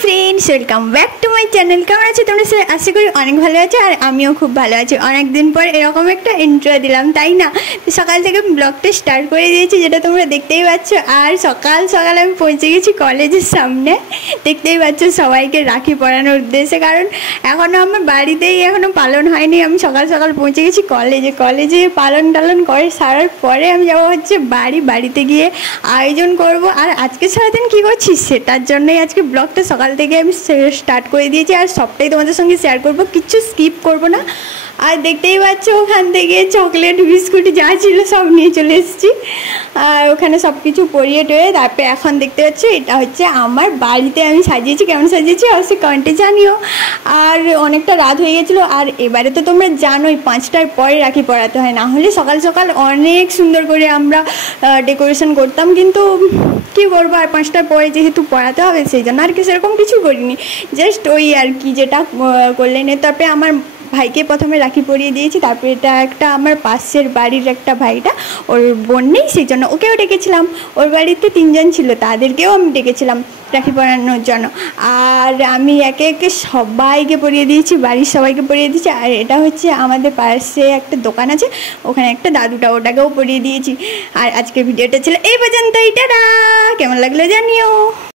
Friends welcome back to my channel. কেমন আছো তোমরা? আশা করি অনেক ভালো আছো আর আমিও খুব ভালো আছি। অনেক দিন পর এরকম একটা ইন্ট্রো দিলাম, তাই না? সকাল থেকে ব্লগটা স্টার্ট করে দিয়েছি, যেটা তোমরা দেখতেই পাচ্ছ। আর সকাল সকাল আমি পৌঁছে গেছি কলেজের সামনে। দেখতেই পাচ্ছ সবাইকে রাখি পরানোর উদ্দেশ্যে, কারণ এখনও আমার বাড়িতেই এখনও পালন হয়নি। আমি সকাল সকাল পৌঁছে গেছি কলেজে পালন টালন করে সারার পরে আমি যাবো হচ্ছে বাড়িতে গিয়ে আয়োজন করব। আর আজকে সারাদিন কী করছি সেটার জন্যই আজকে ব্লগটা সকাল থেকে আমি স্টার্ট করে দিয়েছি, আর সবটাই তোমাদের সঙ্গে শেয়ার করব, কিচ্ছু স্কিপ করব না। আর দেখতেই পাচ্ছ ওখান থেকে চকলেট বিস্কুট যা ছিল সব নিয়ে চলে এসেছি, আর ওখানে সব কিছু পরিয়ে টয়ে তারপরে এখন দেখতে পাচ্ছ এটা হচ্ছে আমার বাড়িতে আমি সাজিয়েছি। কেমন সাজিয়েছি অবশ্যই কমেন্টে জানিও। আর অনেকটা রাত হয়ে গেছিলো, আর এবারে তো তোমরা জানোই 5টার পরে রাখি পরাতে হয়, না হলে সকাল সকাল অনেক সুন্দর করে আমরা ডেকোরেশন করতাম, কিন্তু কী করবো, আর 5টার পরে যেহেতু পড়াতে হবে সেই জন্য আর কি সেরকম কিছু করিনি। জাস্ট ওই আর কি যেটা করলেন। তারপরে আমার ভাইকে প্রথমে রাখি পরিয়ে দিয়েছি, তারপরে এটা একটা আমার পাশের বাড়ির একটা ভাইটা, ওর বোন নেই সেই জন্য ওকেও ডেকেছিলাম। ওর বাড়িতে 3জন ছিল, তাদেরকেও আমি ডেকেছিলাম রাখি পরানোর জন্য। আর আমি একে একে সবাইকে পরিয়ে দিয়েছি, বাড়ির সবাইকে পরিয়ে দিয়েছি। আর এটা হচ্ছে আমাদের পাশে একটা দোকান আছে, ওখানে একটা দাদুটা, ওটাকেও পরিয়ে দিয়েছি। আর আজকের ভিডিওটা ছিল এই পর্যন্তই। টাটা, কেমন লাগলো জানিও।